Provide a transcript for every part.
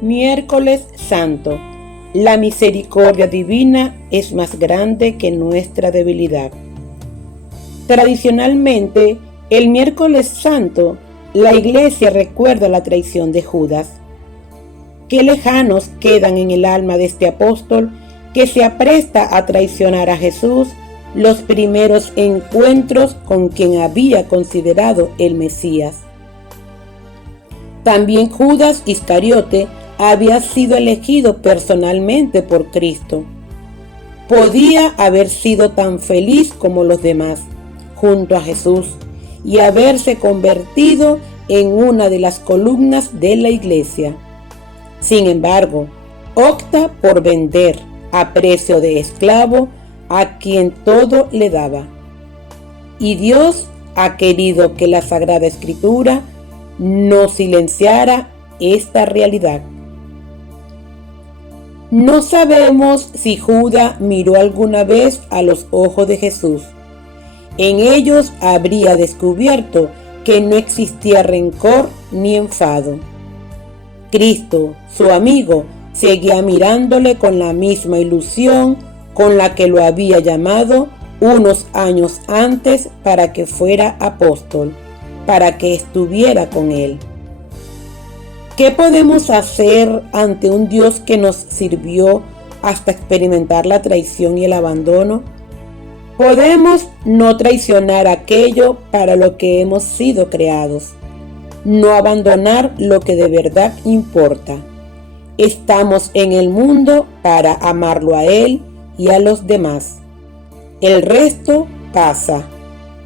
Miércoles Santo. La misericordia divina es más grande que nuestra debilidad. Tradicionalmente, el miércoles santo, la Iglesia recuerda la traición de Judas. Qué lejanos quedan en el alma de este apóstol que se apresta a traicionar a Jesús los primeros encuentros con quien había considerado el Mesías. También Judas Iscariote había sido elegido personalmente por Cristo. Podía haber sido tan feliz como los demás, junto a Jesús, y haberse convertido en una de las columnas de la Iglesia. Sin embargo, opta por vender a precio de esclavo a quien todo le daba. Y Dios ha querido que la Sagrada Escritura no silenciara esta realidad. No sabemos si Judas miró alguna vez a los ojos de Jesús. En ellos habría descubierto que no existía rencor ni enfado. Cristo, su amigo, seguía mirándole con la misma ilusión con la que lo había llamado unos años antes para que fuera apóstol, para que estuviera con él. ¿Qué podemos hacer ante un Dios que nos sirvió hasta experimentar la traición y el abandono? Podemos no traicionar aquello para lo que hemos sido creados, no abandonar lo que de verdad importa. Estamos en el mundo para amarlo a Él y a los demás. El resto pasa,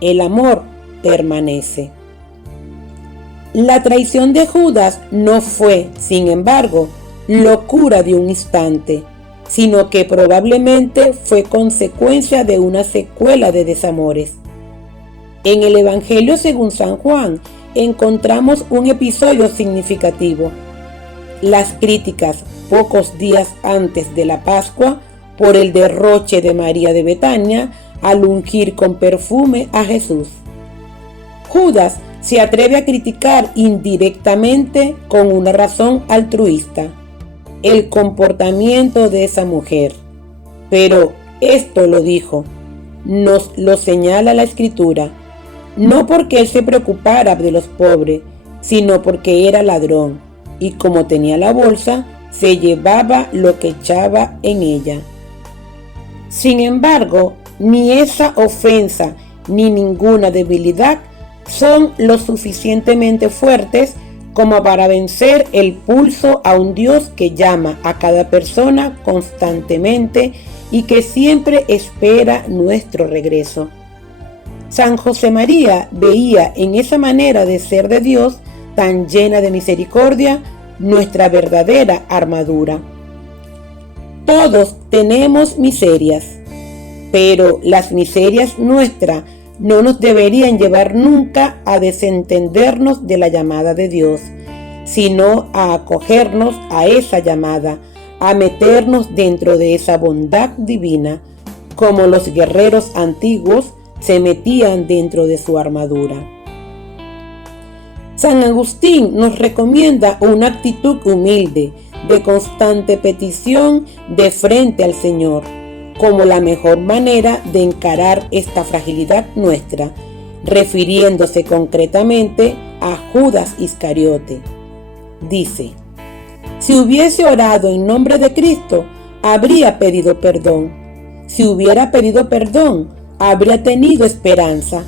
el amor permanece. La traición de Judas no fue, sin embargo, locura de un instante, sino que probablemente fue consecuencia de una secuela de desamores. En el Evangelio según San Juan encontramos un episodio significativo. Las críticas pocos días antes de la Pascua por el derroche de María de Betania al ungir con perfume a Jesús. Judas se atreve a criticar indirectamente con una razón altruista el comportamiento de esa mujer. Pero esto lo dijo, nos lo señala la Escritura, no porque él se preocupara de los pobres, sino porque era ladrón, y como tenía la bolsa, se llevaba lo que echaba en ella. Sin embargo, ni esa ofensa ni ninguna debilidad son lo suficientemente fuertes como para vencer el pulso a un Dios que llama a cada persona constantemente y que siempre espera nuestro regreso. San José María veía en esa manera de ser de Dios tan llena de misericordia nuestra verdadera armadura. Todos tenemos miserias, pero las miserias nuestras no nos deberían llevar nunca a desentendernos de la llamada de Dios, sino a acogernos a esa llamada, a meternos dentro de esa bondad divina, como los guerreros antiguos se metían dentro de su armadura. San Agustín nos recomienda una actitud humilde, de constante petición de frente al Señor, como la mejor manera de encarar esta fragilidad nuestra, refiriéndose concretamente a Judas Iscariote. Dice: si hubiese orado en nombre de Cristo, habría pedido perdón. Si hubiera pedido perdón, habría tenido esperanza.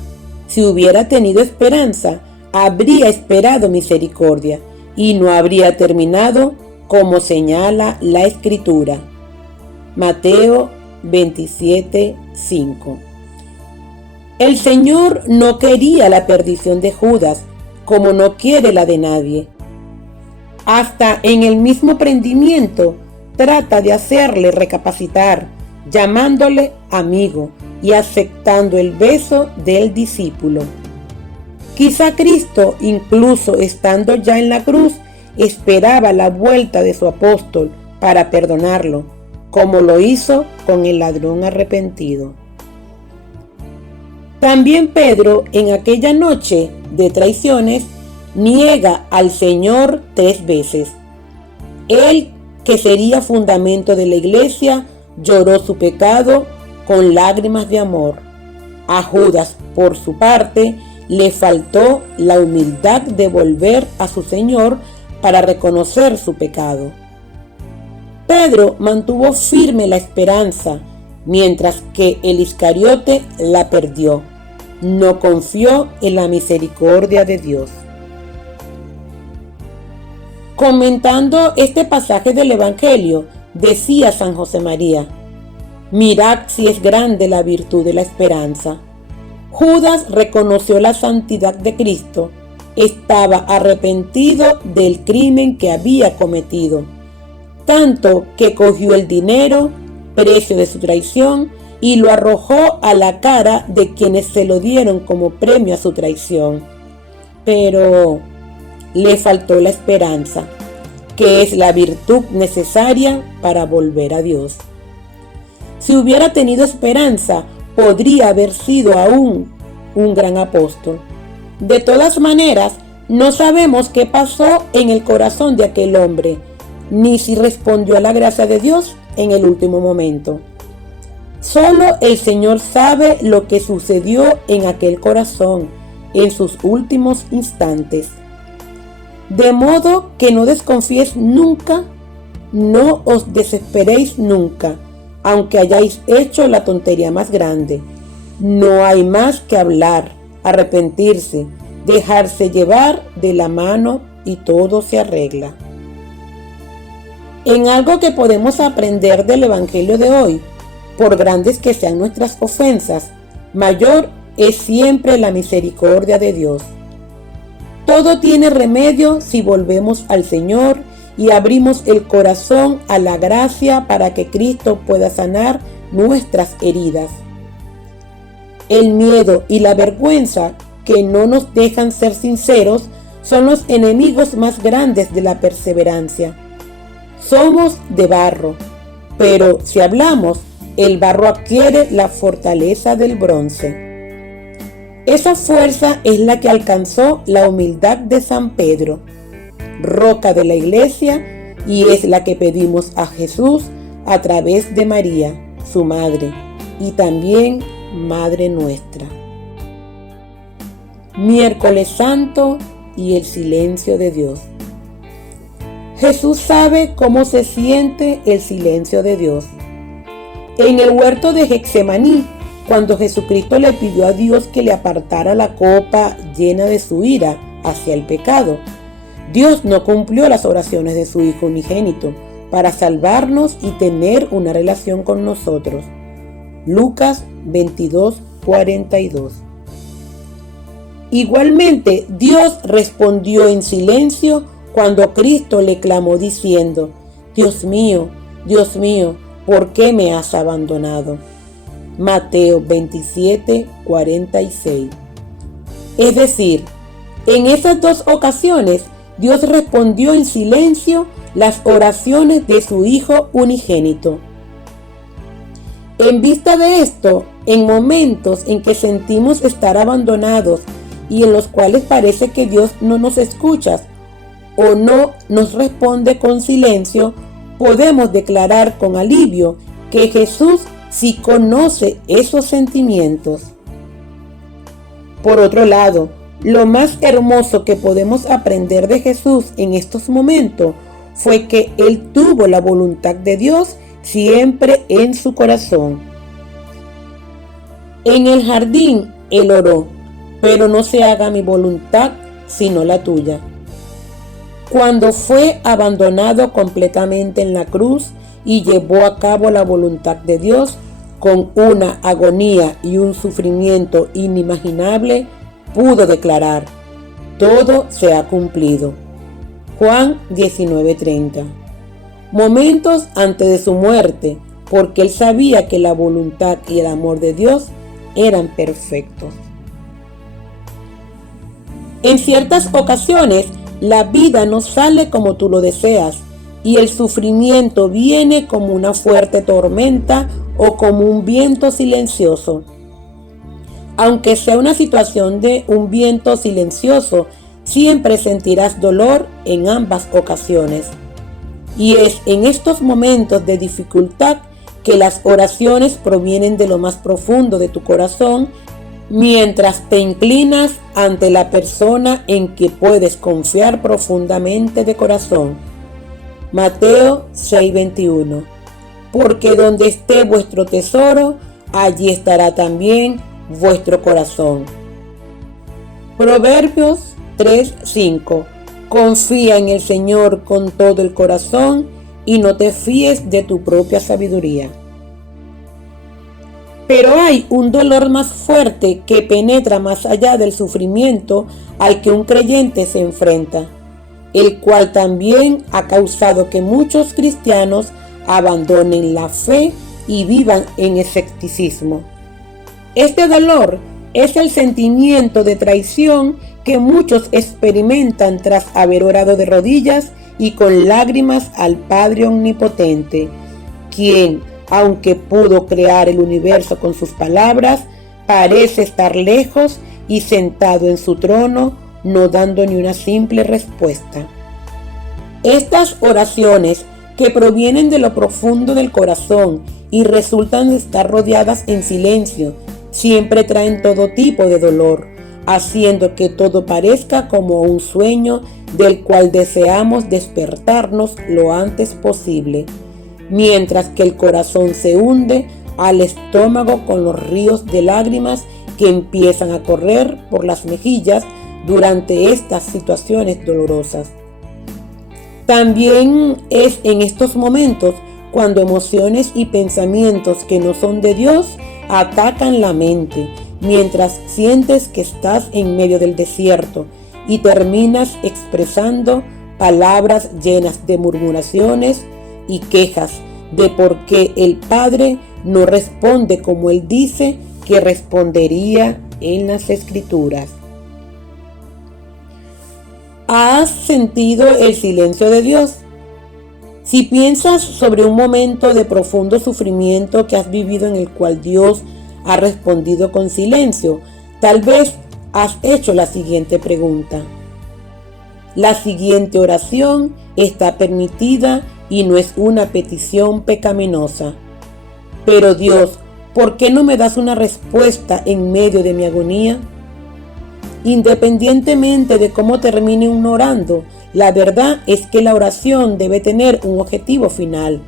Si hubiera tenido esperanza, habría esperado misericordia y no habría terminado como señala la Escritura. Mateo 27:5. El Señor no quería la perdición de Judas, como no quiere la de nadie. Hasta en el mismo prendimiento trata de hacerle recapacitar, llamándole amigo y aceptando el beso del discípulo. Quizá Cristo, incluso estando ya en la cruz, esperaba la vuelta de su apóstol para perdonarlo, como lo hizo con el ladrón arrepentido. También Pedro, en aquella noche de traiciones, niega al Señor 3 veces. Él, que sería fundamento de la iglesia, lloró su pecado con lágrimas de amor. A Judas, por su parte, le faltó la humildad de volver a su Señor para reconocer su pecado. Pedro mantuvo firme la esperanza, mientras que el Iscariote la perdió. No confió en la misericordia de Dios. Comentando este pasaje del Evangelio, decía San José María: mirad si es grande la virtud de la esperanza. Judas reconoció la santidad de Cristo, estaba arrepentido del crimen que había cometido, tanto que cogió el dinero, precio de su traición, y lo arrojó a la cara de quienes se lo dieron como premio a su traición. Pero le faltó la esperanza, que es la virtud necesaria para volver a Dios. Si hubiera tenido esperanza, podría haber sido aún un gran apóstol. De todas maneras, no sabemos qué pasó en el corazón de aquel hombre, ni si respondió a la gracia de Dios en el último momento. Solo el Señor sabe lo que sucedió en aquel corazón en sus últimos instantes. De modo que no desconfiéis nunca, no os desesperéis nunca, aunque hayáis hecho la tontería más grande. No hay más que hablar, arrepentirse, dejarse llevar de la mano y todo se arregla. En algo que podemos aprender del Evangelio de hoy, por grandes que sean nuestras ofensas, mayor es siempre la misericordia de Dios. Todo tiene remedio si volvemos al Señor y abrimos el corazón a la gracia para que Cristo pueda sanar nuestras heridas. El miedo y la vergüenza que no nos dejan ser sinceros son los enemigos más grandes de la perseverancia. Somos de barro, pero si hablamos, el barro adquiere la fortaleza del bronce. Esa fuerza es la que alcanzó la humildad de San Pedro, roca de la iglesia, y es la que pedimos a Jesús a través de María, su madre, y también Madre nuestra. Miércoles Santo y el silencio de Dios. Jesús sabe cómo se siente el silencio de Dios. En el huerto de Getsemaní, cuando Jesucristo le pidió a Dios que le apartara la copa llena de su ira hacia el pecado, Dios no cumplió las oraciones de su Hijo unigénito para salvarnos y tener una relación con nosotros. Lucas 22:42. Igualmente, Dios respondió en silencio cuando Cristo le clamó diciendo: Dios mío, ¿por qué me has abandonado? Mateo 27:46. Es decir, en esas dos ocasiones, Dios respondió en silencio las oraciones de su Hijo unigénito. En vista de esto, en momentos en que sentimos estar abandonados y en los cuales parece que Dios no nos escucha o no nos responde con silencio, podemos declarar con alivio que Jesús sí conoce esos sentimientos. Por otro lado, lo más hermoso que podemos aprender de Jesús en estos momentos fue que Él tuvo la voluntad de Dios siempre en su corazón. En el jardín Él oró: pero no se haga mi voluntad sino la tuya. Cuando fue abandonado completamente en la cruz y llevó a cabo la voluntad de Dios con una agonía y un sufrimiento inimaginable, pudo declarar: todo se ha cumplido. Juan 19:30. Momentos antes de su muerte, porque él sabía que la voluntad y el amor de Dios eran perfectos. En ciertas ocasiones, la vida no sale como tú lo deseas y el sufrimiento viene como una fuerte tormenta o como un viento silencioso. Aunque sea una situación de un viento silencioso, siempre sentirás dolor en ambas ocasiones. Y es en estos momentos de dificultad que las oraciones provienen de lo más profundo de tu corazón, mientras te inclinas ante la persona en que puedes confiar profundamente de corazón. Mateo 6:21. Porque donde esté vuestro tesoro, allí estará también vuestro corazón. Proverbios 3:5. Confía en el Señor con todo el corazón y no te fíes de tu propia sabiduría. Pero hay un dolor más fuerte que penetra más allá del sufrimiento al que un creyente se enfrenta, el cual también ha causado que muchos cristianos abandonen la fe y vivan en escepticismo. Este dolor es el sentimiento de traición que muchos experimentan tras haber orado de rodillas y con lágrimas al Padre Omnipotente, quien, aunque pudo crear el universo con sus palabras, parece estar lejos y sentado en su trono, no dando ni una simple respuesta. Estas oraciones, que provienen de lo profundo del corazón y resultan estar rodeadas en silencio, siempre traen todo tipo de dolor, haciendo que todo parezca como un sueño del cual deseamos despertarnos lo antes posible, mientras que el corazón se hunde al estómago con los ríos de lágrimas que empiezan a correr por las mejillas durante estas situaciones dolorosas. También es en estos momentos cuando emociones y pensamientos que no son de Dios atacan la mente, mientras sientes que estás en medio del desierto y terminas expresando palabras llenas de murmuraciones y quejas de por qué el Padre no responde como Él dice que respondería en las Escrituras. ¿Has sentido el silencio de Dios? Si piensas sobre un momento de profundo sufrimiento que has vivido en el cual Dios ha respondido con silencio, tal vez has hecho la siguiente pregunta. La siguiente oración está permitida y no es una petición pecaminosa. Pero Dios, ¿por qué no me das una respuesta en medio de mi agonía? Independientemente de cómo termine uno orando, la verdad es que la oración debe tener un objetivo final.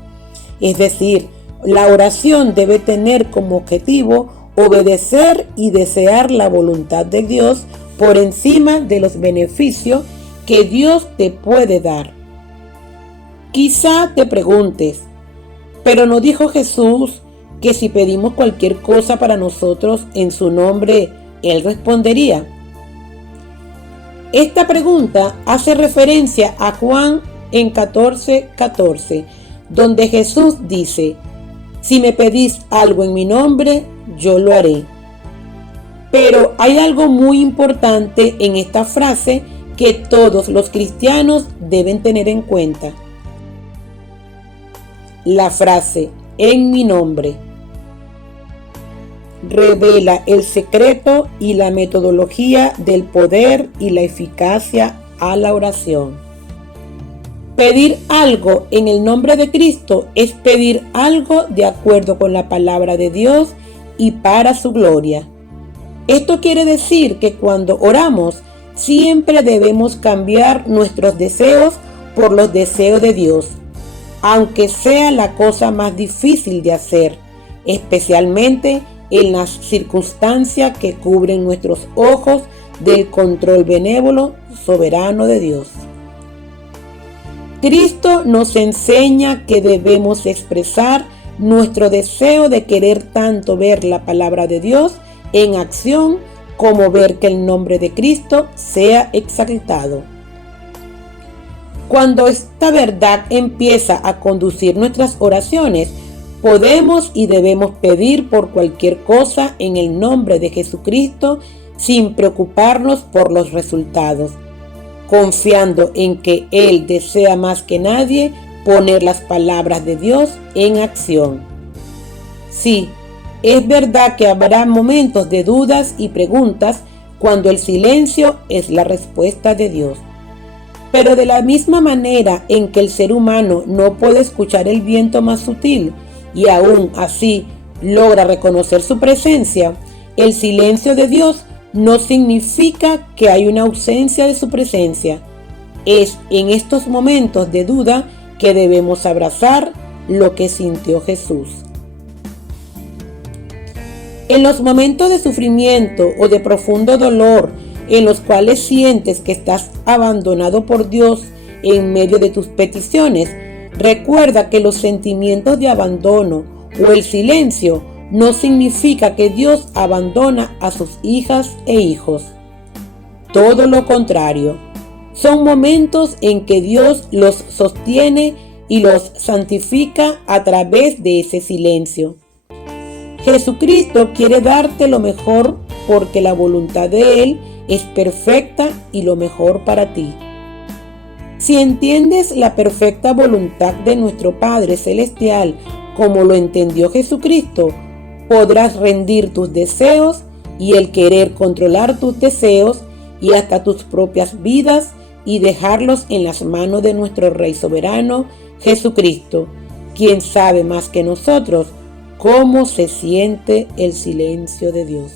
Es decir, la oración debe tener como objetivo obedecer y desear la voluntad de Dios por encima de los beneficios que Dios te puede dar. Quizá te preguntes, ¿pero no dijo Jesús que si pedimos cualquier cosa para nosotros en su nombre, Él respondería? Esta pregunta hace referencia a Juan en 14:14, donde Jesús dice, si me pedís algo en mi nombre, yo lo haré. Pero hay algo muy importante en esta frase que todos los cristianos deben tener en cuenta. La frase, en mi nombre, revela el secreto y la metodología del poder y la eficacia a la oración. Pedir algo en el nombre de Cristo es pedir algo de acuerdo con la palabra de Dios y para su gloria. Esto quiere decir que cuando oramos, siempre debemos cambiar nuestros deseos por los deseos de Dios, aunque sea la cosa más difícil de hacer, especialmente en las circunstancias que cubren nuestros ojos del control benévolo, soberano de Dios. Cristo nos enseña que debemos expresar nuestro deseo de querer tanto ver la palabra de Dios en acción como ver que el nombre de Cristo sea exaltado. Cuando esta verdad empieza a conducir nuestras oraciones, podemos y debemos pedir por cualquier cosa en el nombre de Jesucristo sin preocuparnos por los resultados, confiando en que Él desea más que nadie poner las palabras de Dios en acción. Sí, es verdad que habrá momentos de dudas y preguntas cuando el silencio es la respuesta de Dios. Pero de la misma manera en que el ser humano no puede escuchar el viento más sutil y aún así logra reconocer su presencia, el silencio de Dios no significa que hay una ausencia de su presencia. Es en estos momentos de duda que debemos abrazar lo que sintió Jesús. En los momentos de sufrimiento o de profundo dolor, en los cuales sientes que estás abandonado por Dios en medio de tus peticiones, recuerda que los sentimientos de abandono o el silencio no significa que Dios abandona a sus hijas e hijos. Todo lo contrario, son momentos en que Dios los sostiene y los santifica a través de ese silencio. Jesucristo quiere darte lo mejor porque la voluntad de Él es perfecta y lo mejor para ti. Si entiendes la perfecta voluntad de nuestro Padre Celestial como lo entendió Jesucristo, podrás rendir tus deseos y el querer controlar tus deseos y hasta tus propias vidas y dejarlos en las manos de nuestro Rey soberano, Jesucristo, quien sabe más que nosotros cómo se siente el silencio de Dios.